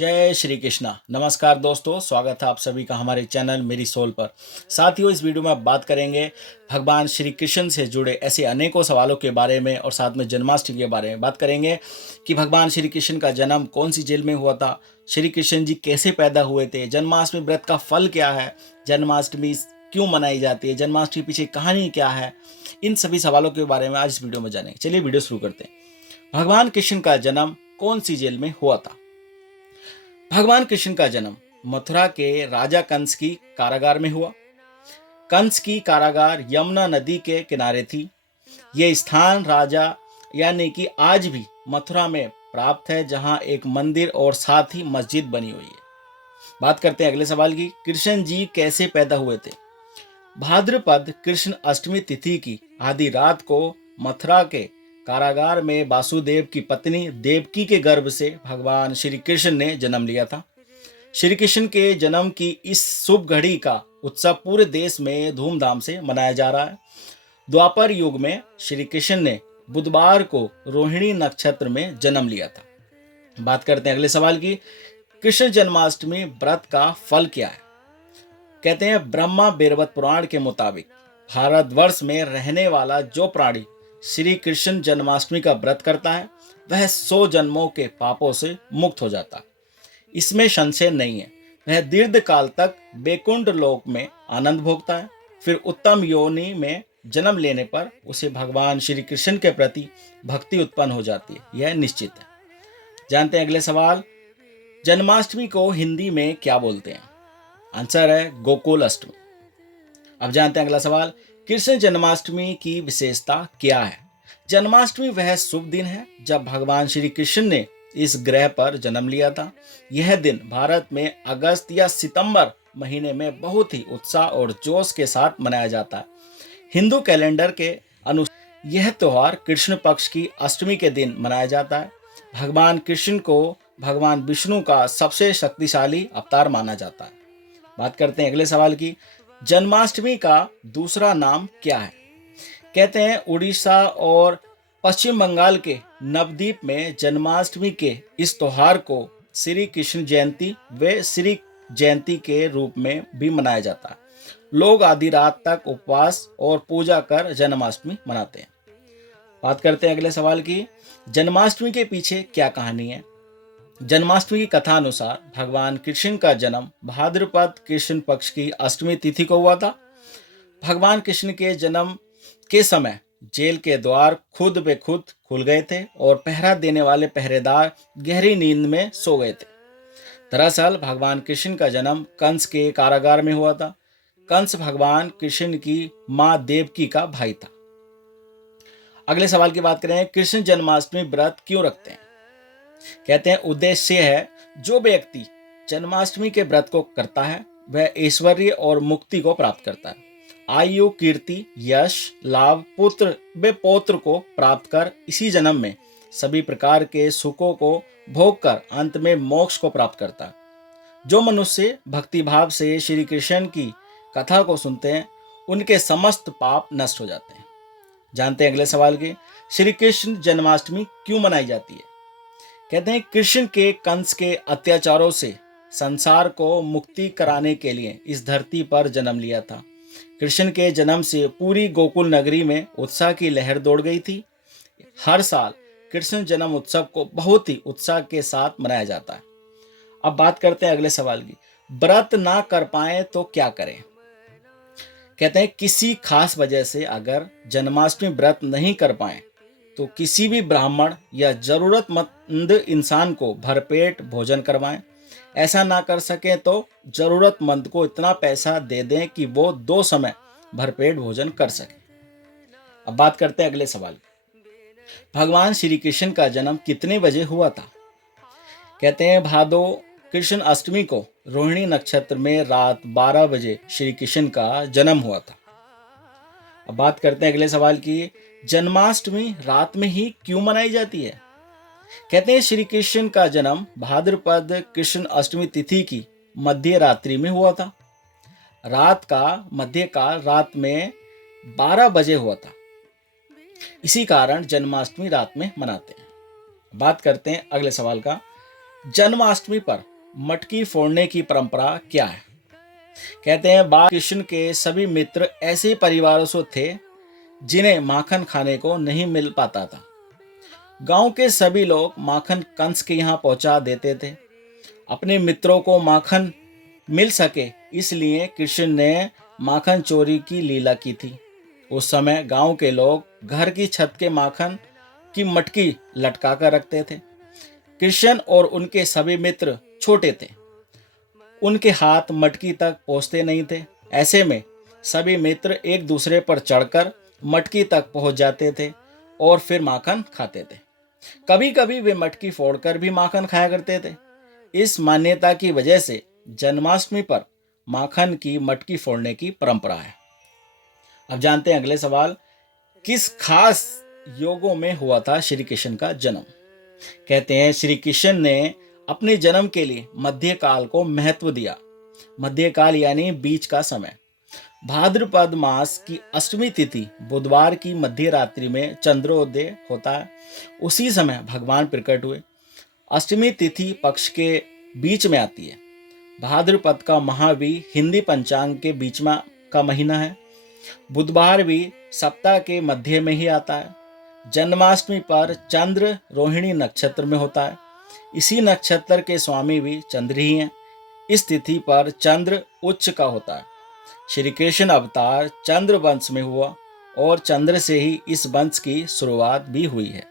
जय श्री कृष्णा। नमस्कार दोस्तों, स्वागत है आप सभी का हमारे चैनल मेरी सोल पर। साथियों, इस वीडियो में आप बात करेंगे भगवान श्री कृष्ण से जुड़े ऐसे अनेकों सवालों के बारे में और साथ में जन्माष्टमी के बारे में बात करेंगे कि भगवान श्री कृष्ण का जन्म कौन सी जेल में हुआ था, श्री कृष्ण जी कैसे पैदा हुए थे, जन्माष्टमी व्रत का फल क्या है, जन्माष्टमी क्यों मनाई जाती है, जन्माष्टमी पीछे कहानी क्या है, इन सभी सवालों के बारे में आज इस वीडियो में जानेंगे। चलिए वीडियो शुरू करते हैं। भगवान कृष्ण का जन्म कौन सी जेल में हुआ था? भगवान कृष्ण का जन्म मथुरा के राजा कंस की कारागार में हुआ। कंस की कारागार यमुना नदी के किनारे थी। यह स्थान राजा यानी कि आज भी मथुरा में प्राप्त है, जहां एक मंदिर और साथ ही मस्जिद बनी हुई है। बात करते हैं अगले सवाल की। कृष्ण जी कैसे पैदा हुए थे? भाद्रपद कृष्ण अष्टमी तिथि की आधी रात को मथुरा के कारागार में वासुदेव की पत्नी देवकी के गर्भ से भगवान श्री कृष्ण ने जन्म लिया था। श्री कृष्ण के जन्म की इस शुभ घड़ी का उत्सव पूरे देश में धूमधाम से मनाया जा रहा है। द्वापर युग में श्री कृष्ण ने बुधवार को रोहिणी नक्षत्र में जन्म लिया था। बात करते हैं अगले सवाल की। कृष्ण जन्माष्टमी व्रत का फल क्या है? कहते हैं ब्रह्मा बेरवत पुराण के मुताबिक भारतवर्ष में रहने वाला जो प्राणी श्री कृष्ण जन्माष्टमी का व्रत करता है वह 100 जन्मों के पापों से मुक्त हो जाता है। इसमें संशय नहीं है। वह दीर्घ काल तक बैकुंठ लोक में आनंद भोगता है। फिर उत्तम योनि में जन्म लेने पर उसे भगवान श्री कृष्ण के प्रति भक्ति उत्पन्न हो जाती है, यह निश्चित है। जानते हैं अगले सवाल। जन्माष्टमी को हिंदी में क्या बोलते हैं? आंसर है गोकुल अष्टमी। अब जानते हैं अगला सवाल। कृष्ण जन्माष्टमी की विशेषता क्या है? जन्माष्टमी वह शुभ दिन है जब भगवान श्री कृष्ण ने इस ग्रह पर जन्म लिया था। यह दिन भारत में अगस्त या सितंबर महीने में बहुत ही उत्साह और जोश के साथ मनाया जाता है। हिंदू कैलेंडर के अनुसार यह त्योहार कृष्ण पक्ष की अष्टमी के दिन मनाया जाता है। भगवान कृष्ण को भगवान विष्णु का सबसे शक्तिशाली अवतार माना जाता है। बात करते हैं अगले सवाल की। जन्माष्टमी का दूसरा नाम क्या है? कहते हैं उड़ीसा और पश्चिम बंगाल के नवद्वीप में जन्माष्टमी के इस त्योहार को श्री कृष्ण जयंती व श्री जयंती के रूप में भी मनाया जाता है। लोग आधी रात तक उपवास और पूजा कर जन्माष्टमी मनाते हैं। बात करते हैं अगले सवाल की। जन्माष्टमी के पीछे क्या कहानी है? जन्माष्टमी की कथा अनुसार भगवान कृष्ण का जन्म भाद्रपद कृष्ण पक्ष की अष्टमी तिथि को हुआ था। भगवान कृष्ण के जन्म के समय जेल के द्वार खुद बे खुद खुल गए थे और पहरा देने वाले पहरेदार गहरी नींद में सो गए थे। दरअसल भगवान कृष्ण का जन्म कंस के कारागार में हुआ था। कंस भगवान कृष्ण की मां देवकी का भाई था। अगले सवाल की बात करें। कृष्ण जन्माष्टमी व्रत क्यों रखते हैं? कहते हैं उद्देश्य है जो व्यक्ति जन्माष्टमी के व्रत को करता है वह ऐश्वर्य और मुक्ति को प्राप्त करता है। आयु, कीर्ति, यश, लाभ, पुत्र व पौत्र को प्राप्त कर इसी जन्म में सभी प्रकार के सुखों को भोग कर अंत में मोक्ष को प्राप्त करता है। जो मनुष्य भक्ति भाव से श्री कृष्ण की कथा को सुनते हैं उनके समस्त पाप नष्ट हो जाते हैं। जानते हैं अगले सवाल की। श्री कृष्ण जन्माष्टमी क्यों मनाई जाती है? कहते हैं कृष्ण के कंस के अत्याचारों से संसार को मुक्ति कराने के लिए इस धरती पर जन्म लिया था। कृष्ण के जन्म से पूरी गोकुल नगरी में उत्साह की लहर दौड़ गई थी। हर साल कृष्ण जन्म उत्सव को बहुत ही उत्साह के साथ मनाया जाता है। अब बात करते हैं अगले सवाल की। व्रत ना कर पाए तो क्या करें? कहते हैं किसी खास वजह से अगर जन्माष्टमी व्रत नहीं कर पाए तो किसी भी ब्राह्मण या जरूरतमंद इंसान को भरपेट भोजन करवाएं। ऐसा ना कर सके तो जरूरतमंद को इतना पैसा दे दें कि वो 2 समय भरपेट भोजन कर सके। अब बात करते हैं अगले सवाल। भगवान श्री कृष्ण का जन्म कितने बजे हुआ था? कहते हैं भादो कृष्ण अष्टमी को रोहिणी नक्षत्र में रात 12 बजे श्री कृष्ण का जन्म हुआ था। अब बात करते हैं अगले सवाल की। जन्माष्टमी रात में ही क्यों मनाई जाती है? कहते हैं श्री कृष्ण का जन्म भाद्रपद कृष्ण अष्टमी तिथि की मध्य रात्रि में हुआ था। रात का मध्यकाल रात में 12 बजे हुआ था। इसी कारण जन्माष्टमी रात में मनाते हैं। बात करते हैं अगले सवाल का। जन्माष्टमी पर मटकी फोड़ने की परंपरा क्या है? कहते हैं बाल कृष्ण के सभी मित्र ऐसे परिवारों से थे जिन्हें माखन खाने को नहीं मिल पाता था। गांव के सभी लोग माखन कंस के यहाँ पहुंचा देते थे। अपने मित्रों को माखन मिल सके इसलिए कृष्ण ने माखन चोरी की लीला की थी। उस समय गांव के लोग घर की छत के माखन की मटकी लटका कर रखते थे। कृष्ण और उनके सभी मित्र छोटे थे, उनके हाथ मटकी तक पहुंचते नहीं थे। ऐसे में सभी मित्र एक दूसरे पर चढ़कर मटकी तक पहुंच जाते थे और फिर माखन खाते थे। कभी कभी वे मटकी फोड़कर भी माखन खाया करते थे। इस मान्यता की वजह से जन्माष्टमी पर माखन की मटकी फोड़ने की परंपरा है। अब जानते हैं अगले सवाल, किस खास योगों में हुआ था श्री कृष्ण का जन्म? कहते हैं श्री कृष्ण ने अपने जन्म के लिए मध्यकाल को महत्व दिया। मध्यकाल यानी बीच का समय। भाद्रपद मास की अष्टमी तिथि बुधवार की मध्य रात्रि में चंद्रोदय होता है। उसी समय भगवान प्रकट हुए। अष्टमी तिथि पक्ष के बीच में आती है। भाद्रपद का माह भी हिंदी पंचांग के बीच में का महीना है। बुधवार भी सप्ताह के मध्य में ही आता है। जन्माष्टमी पर चंद्र रोहिणी नक्षत्र में होता है। इसी नक्षत्र के स्वामी भी चंद्र ही हैं। इस तिथि पर चंद्र उच्च का होता है। श्री कृष्ण अवतार चंद्र वंश में हुआ और चंद्र से ही इस वंश की शुरुआत भी हुई है।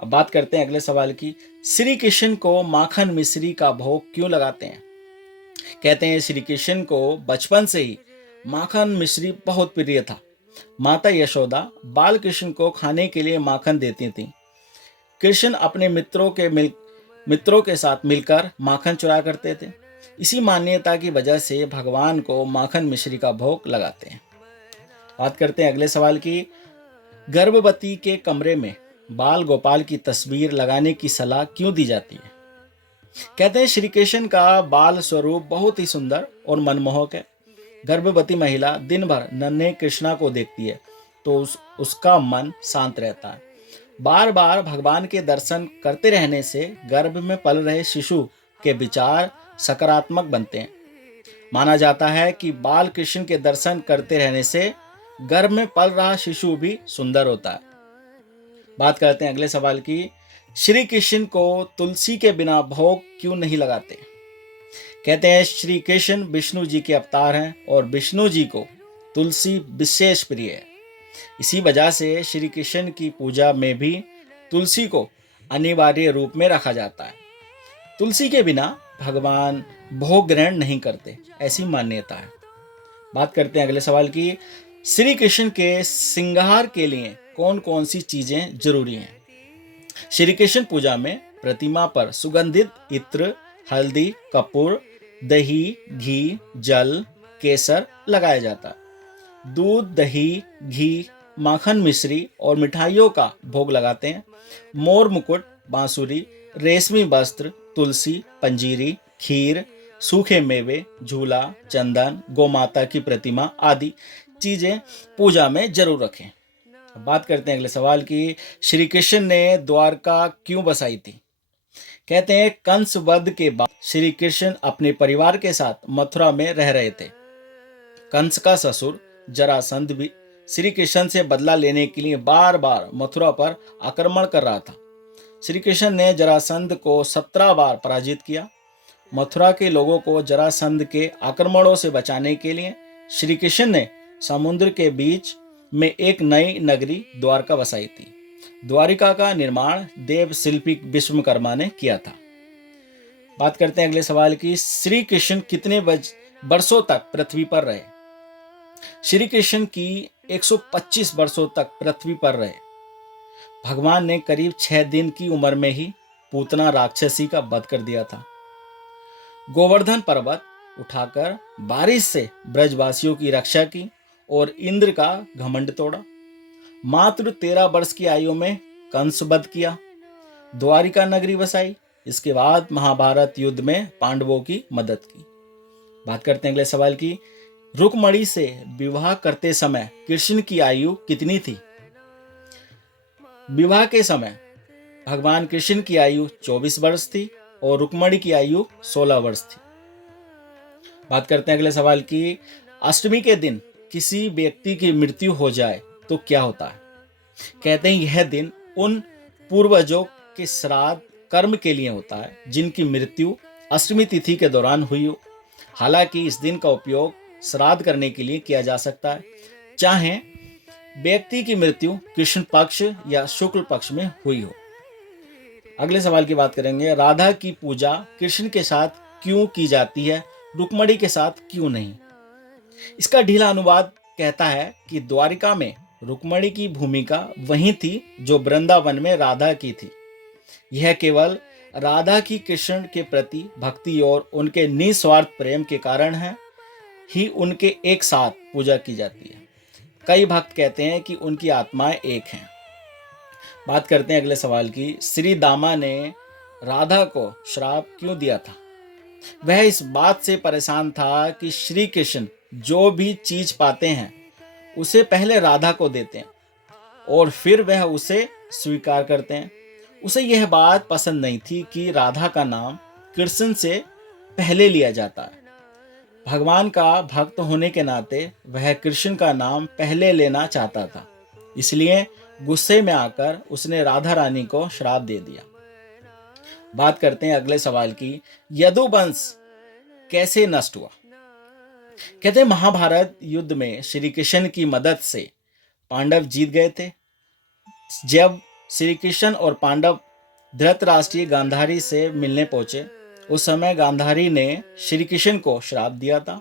अब बात करते हैं अगले सवाल की, श्री कृष्ण को माखन मिश्री का भोग क्यों लगाते हैं? कहते हैं श्री कृष्ण को बचपन से ही माखन मिश्री बहुत प्रिय था। माता यशोदा बाल कृष्ण को खाने के लिए माखन देती थी। कृष्ण अपने मित्रों के साथ मिलकर माखन चुराया करते थे। इसी मान्यता की वजह से भगवान को माखन मिश्री का भोग लगाते हैं। बात करते हैं अगले सवाल की, गर्भवती के कमरे में बाल गोपाल की तस्वीर लगाने की सलाह क्यों दी जाती है? कहते हैं श्री कृष्ण का बाल स्वरूप बहुत ही सुंदर और मनमोहक है। गर्भवती महिला दिन भर नन्हे कृष्णा को देखती है तो उसका मन शांत रहता है। बार बार भगवान के दर्शन करते रहने से गर्भ में पल रहे शिशु के विचार सकारात्मक बनते हैं। माना जाता है कि बाल कृष्ण के दर्शन करते रहने से गर्भ में पल रहा शिशु भी सुंदर होता है। बात करते हैं अगले सवाल की, श्री कृष्ण को तुलसी के बिना भोग क्यों नहीं लगाते? कहते हैं श्री कृष्ण विष्णु जी के अवतार हैं और विष्णु जी को तुलसी विशेष प्रिय है। इसी वजह से श्री कृष्ण की पूजा में भी तुलसी को अनिवार्य रूप में रखा जाता है। तुलसी के बिना भगवान भोग ग्रहण नहीं करते, ऐसी मान्यता है। बात करते हैं अगले सवाल की, श्री कृष्ण के श्रृंगार के लिए कौन कौन सी चीजें जरूरी हैं? श्री कृष्ण पूजा में प्रतिमा पर सुगंधित इत्र, हल्दी, कपूर, दही, घी, जल, केसर लगाया जाता है। दूध, दही, घी, माखन मिश्री और मिठाइयों का भोग लगाते हैं। मोर मुकुट, बांसुरी, रेशमी वस्त्र, तुलसी, पंजीरी, खीर, सूखे मेवे, झूला, चंदन, गोमाता की प्रतिमा आदि चीजें पूजा में जरूर रखें। बात करते हैं अगले सवाल की, श्री कृष्ण ने द्वारका क्यों बसाई थी? कहते हैं कंस वध के बाद श्री कृष्ण अपने परिवार के साथ मथुरा में रह रहे थे। कंस का ससुर जरासंध भी श्री कृष्ण से बदला लेने के लिए बार बार मथुरा पर आक्रमण कर रहा था। श्री कृष्ण ने जरासंध को 17 बार पराजित किया। मथुरा के लोगों को जरासंध के आक्रमणों से बचाने के लिए श्री कृष्ण ने समुद्र के बीच में एक नई नगरी द्वारका बसाई थी। द्वारिका का निर्माण देव शिल्पी विश्वकर्मा ने किया था। बात करते हैं अगले सवाल की, श्री कृष्ण कितने वर्षों तक पृथ्वी पर रहे? श्री कृष्ण की 125 वर्षों तक पृथ्वी पर रहे। भगवान ने करीब 6 दिन की उम्र में ही पूतना राक्षसी का वध कर दिया था। गोवर्धन पर्वत उठाकर बारिश से ब्रजवासियों की रक्षा की और इंद्र का घमंड तोड़ा। मात्र 13 वर्ष की आयु में कंस वध किया। द्वारिका नगरी बसाई। इसके बाद महाभारत युद्ध में पांडवों की मदद की। बात करते हैं अगले सवाल की, रुक्मणी से विवाह करते समय कृष्ण की आयु कितनी थी? विवाह के समय भगवान कृष्ण की आयु 24 वर्ष थी। और रुक्मणी की आयु 16 वर्ष थी। बात करते हैं अगले सवाल की। अष्टमी के दिन किसी व्यक्ति की मृत्यु हो जाए तो क्या होता है? कहते हैं यह दिन उन पूर्वजों के श्राद्ध कर्म के लिए होता है जिनकी मृत्यु अष्टमी तिथि के दौरान हुई हो। हालांकि इस दिन का उपयोग श्राद्ध करने के लिए किया जा सकता है, चाहे व्यक्ति की मृत्यु कृष्ण पक्ष या शुक्ल पक्ष में हुई हो। अगले सवाल की बात करेंगे। राधा की पूजा कृष्ण के साथ क्यों की जाती है, रुक्मणी के साथ क्यों नहीं? इसका ढीला अनुवाद कहता है कि द्वारिका में रुक्मणी की भूमिका वही थी जो वृंदावन में राधा की थी। यह केवल राधा की कृष्ण के प्रति भक्ति और उनके निस्वार्थ प्रेम के कारण है ही उनके एक साथ पूजा की जाती है। कई भक्त कहते हैं कि उनकी आत्माएं एक हैं। बात करते हैं अगले सवाल की। श्री दामा ने राधा को श्राप क्यों दिया था? वह इस बात से परेशान था कि श्री कृष्ण जो भी चीज पाते हैं उसे पहले राधा को देते हैं और फिर वह उसे स्वीकार करते हैं। उसे यह बात पसंद नहीं थी कि राधा का नाम कृष्ण से पहले लिया जाता है। भगवान का भक्त होने के नाते वह कृष्ण का नाम पहले लेना चाहता था, इसलिए गुस्से में आकर उसने राधा रानी को श्राप दे दिया। बात करते हैं अगले सवाल की। यदुवंश कैसे नष्ट हुआ? कहते हैं महाभारत युद्ध में श्री कृष्ण की मदद से पांडव जीत गए थे। जब श्री कृष्ण और पांडव धृतराष्ट्रीय गांधारी से मिलने पहुंचे, उस समय गांधारी ने श्री कृष्ण को श्राप दिया था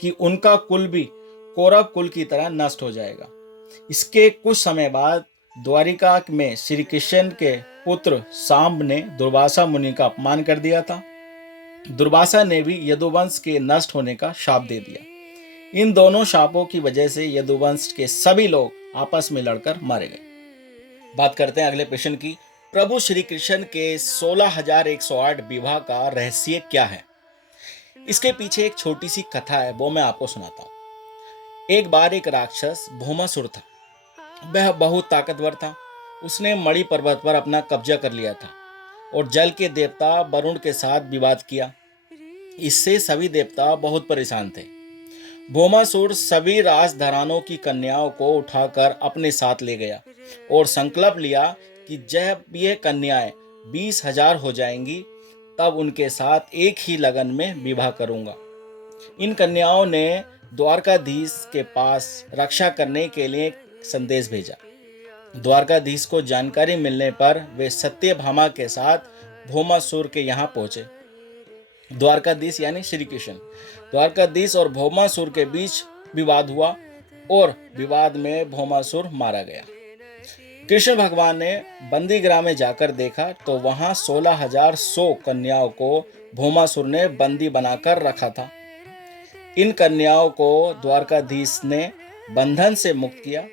कि उनका कुल भी कौरव कुल की तरह नष्ट हो जाएगा। इसके कुछ समय बाद द्वारिका में श्री कृष्ण के पुत्र सांब ने दुर्वासा मुनि का अपमान कर दिया था। दुर्वासा ने भी यदुवंश के नष्ट होने का शाप दे दिया। इन दोनों शापों की वजह से यदुवंश के सभी लोग आपस में लड़कर मारे गए। बात करते हैं अगले प्रश्न की। प्रभु श्री कृष्ण के 16,108 विवाह का रहस्य क्या है? इसके पीछे एक छोटी सी कथा है, वो मैं आपको सुनाता हूँ। एक बार एक राक्षस भौमासुर था। वह बहुत ताकतवर था। उसने मणि पर्वत पर अपना कब्जा कर लिया था और जल के देवता वरुण के साथ विवाद किया। इससे सभी देवता बहुत परेशान थे। भौमासुर सभी राजधरानों की कन्याओं को उठाकर अपने साथ ले गया और संकल्प लिया कि जब ये कन्याएं 20,000 हो जाएंगी तब उनके साथ एक ही लगन में विवाह करूंगा। इन कन्याओं ने द्वारकाधीश के पास रक्षा करने के लिए संदेश भेजा। द्वारकाधीश को जानकारी मिलने पर वे सत्यभामा के साथ भौमासुर के यहाँ पहुंचे। द्वारकाधीश यानी श्री कृष्ण। द्वारकाधीश और भौमासुर के बीच विवाद हुआ और विवाद में भौमासुर मारा गया। कृष्ण भगवान ने बंदीगृह में जाकर देखा तो वहां 16,100 कन्याओं को भौमासुर ने बंदी बनाकर रखा था। इन कन्याओं को द्वारकाधीश ने बंधन से मुक्त किया,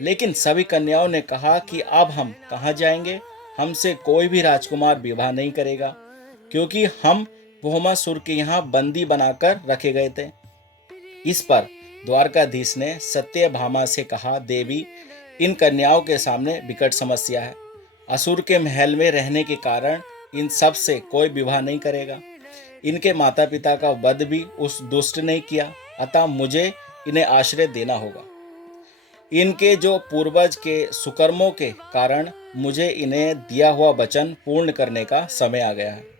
लेकिन सभी कन्याओं ने कहा कि अब हम कहाँ जाएंगे, हमसे कोई भी राजकुमार विवाह नहीं करेगा क्योंकि हम भौमासुर के यहाँ बंदी बनाकर रखे गए थे। इस पर द्वारकाधीश ने सत्यभामा से कहा, देवी, इन कन्याओं के सामने विकट समस्या है। असुर के महल में रहने के कारण इन सब से कोई विवाह नहीं करेगा। इनके माता पिता का वध भी उस दुष्ट ने किया, अतः मुझे इन्हें आश्रय देना होगा। इनके जो पूर्वज के सुकर्मों के कारण मुझे इन्हें दिया हुआ वचन पूर्ण करने का समय आ गया है।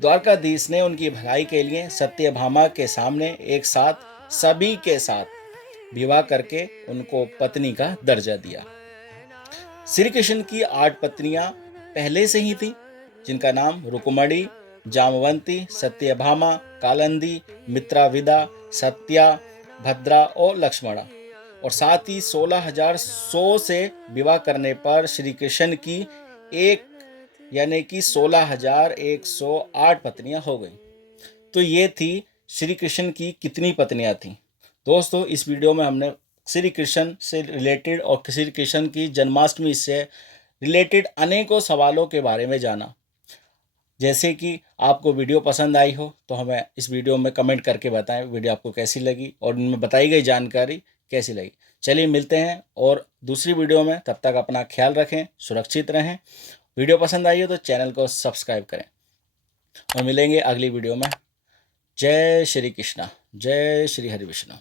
द्वारकाधीश ने उनकी भलाई के लिए सत्यभामा के सामने एक साथ सभी के साथ विवाह करके उनको पत्नी का दर्जा दिया। श्री कृष्ण की 8 पत्नियां पहले से ही थी, जिनका नाम रुक्मणी, जामवंती, सत्यभामा, कालिंदी, मित्राविदा, सत्या, भद्रा और लक्ष्मणा। और साथ ही 16,100 से विवाह करने पर श्री कृष्ण की एक यानी कि 16,108 पत्नियां हो गई। तो ये थी श्री कृष्ण की कितनी पत्नियां थीं। दोस्तों, इस वीडियो में हमने श्री कृष्ण से रिलेटेड और श्री कृष्ण की जन्माष्टमी से रिलेटेड अनेकों सवालों के बारे में जाना। जैसे कि आपको वीडियो पसंद आई हो तो हमें इस वीडियो में कमेंट करके बताएं वीडियो आपको कैसी लगी और इनमें बताई गई जानकारी कैसी लगी। चलिए मिलते हैं और दूसरी वीडियो में, तब तक अपना ख्याल रखें, सुरक्षित रहें। वीडियो पसंद आई हो तो चैनल को सब्सक्राइब करें। और मिलेंगे अगली वीडियो में। जय श्री कृष्णा, जय श्री हरि विष्णु।